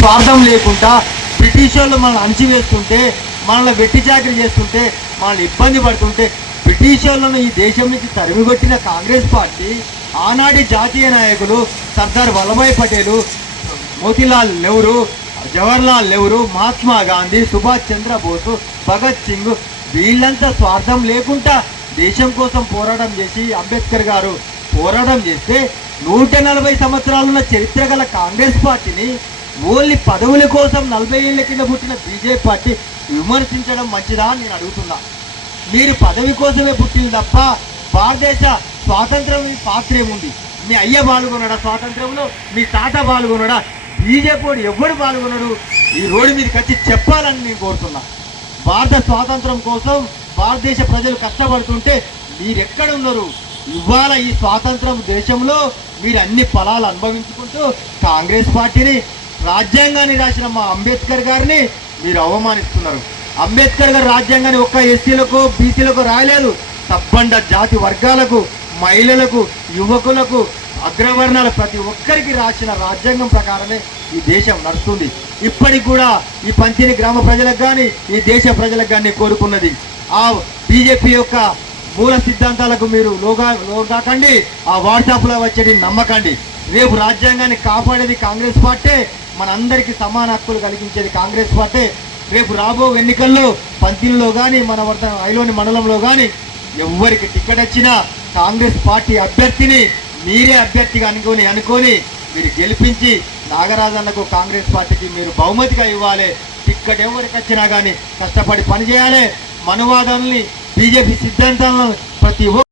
స్వార్థం లేకుండా బ్రిటిష్ వాళ్ళు మనల్ని అణచివేస్తుంటే మనల్ని వెట్టి చాకరీ చేస్తుంటే మనల్ని ఇబ్బంది పడుతుంటే బ్రిటిష్ వాళ్ళను ఈ దేశం నుంచి తరిమిగొట్టిన కాంగ్రెస్ పార్టీ ఆనాటి జాతీయ నాయకులు సర్దార్ వల్లభాయ్ పటేలు మోతీలాల్ నెహ్రూ జవహర్లాల్ నెహ్రూ మహాత్మా గాంధీ సుభాష్ చంద్రబోసు భగత్ సింగ్ వీళ్ళంతా స్వార్థం లేకుండా దేశం కోసం పోరాటం చేసి అంబేద్కర్ గారు పోరాటం చేస్తే నూట నలభై సంవత్సరాలున్న చరిత్ర గల కాంగ్రెస్ పార్టీని ఓన్లీ పదవుల కోసం నలభై ఏళ్ళ కింద పుట్టిన బీజేపీ పార్టీ విమర్శించడం మంచిదా అని నేను అడుగుతున్నా. మీరు పదవి కోసమే పుట్టింది తప్ప భారతదేశ స్వాతంత్రం మీ పాత్ర ఏముంది మీ అయ్య పాల్గొన్నాడా స్వాతంత్రంలో? మీ తాత పాల్గొన్నాడా బీజేపీ ఎవడు పాల్గొన్నాడు ఈ రోడ్డు మీదకి వచ్చి చెప్పాలని నేను కోరుతున్నా. భారత స్వాతంత్రం కోసం భారతదేశ ప్రజలు కష్టపడుతుంటే మీరెక్కడ ఉన్నారు? ఇవాళ ఈ స్వాతంత్రం దేశంలో మీరు అన్ని ఫలాలు అనుభవించుకుంటూ కాంగ్రెస్ పార్టీని రాజ్యాంగాన్ని రాసిన మా అంబేద్కర్ గారిని మీరు అవమానిస్తున్నారు. అంబేద్కర్ గారు రాజ్యాంగాన్ని ఒక్క ఎస్సీలకు బీసీలకు రాయలేదు. తప్పండ జాతి వర్గాలకు మహిళలకు యువకులకు అగ్రవర్ణాల ప్రతి ఒక్కరికి రాసిన రాజ్యాంగం ప్రకారమే ఈ దేశం నడుస్తుంది. ఇప్పటికి కూడా ఈ పంచిని గ్రామ ప్రజలకు కానీ ఈ దేశ ప్రజలకు కానీ కోరుకున్నది. ఆ బీజేపీ యొక్క మూల సిద్ధాంతాలకు మీరు లోగా లోగాకండి ఆ వాట్సాప్లో వచ్చేది నమ్మకండి. రేపు రాజ్యాంగాన్ని కాపాడేది కాంగ్రెస్ పార్టీ మనందరికీ సమాన హక్కులు కలిగించేది కాంగ్రెస్ పార్టీ. రేపు రాబో ఎన్నికల్లో పంతిలో కానీ మన వర్త ఐలోని మండలంలో కానీ ఎవరికి టికెట్ వచ్చినా కాంగ్రెస్ పార్టీ అభ్యర్థిని మీరే అభ్యర్థిగా అనుకొని అనుకొని మీరు గెలిపించి నాగరాజన్నకు కాంగ్రెస్ పార్టీకి మీరు బహుమతిగా ఇవ్వాలి. టిక్కెట్ ఎవరికి వచ్చినా కానీ కష్టపడి పనిచేయాలి. మనువాదాలని బీజేపీ సిద్ధాంతాలను ప్రతి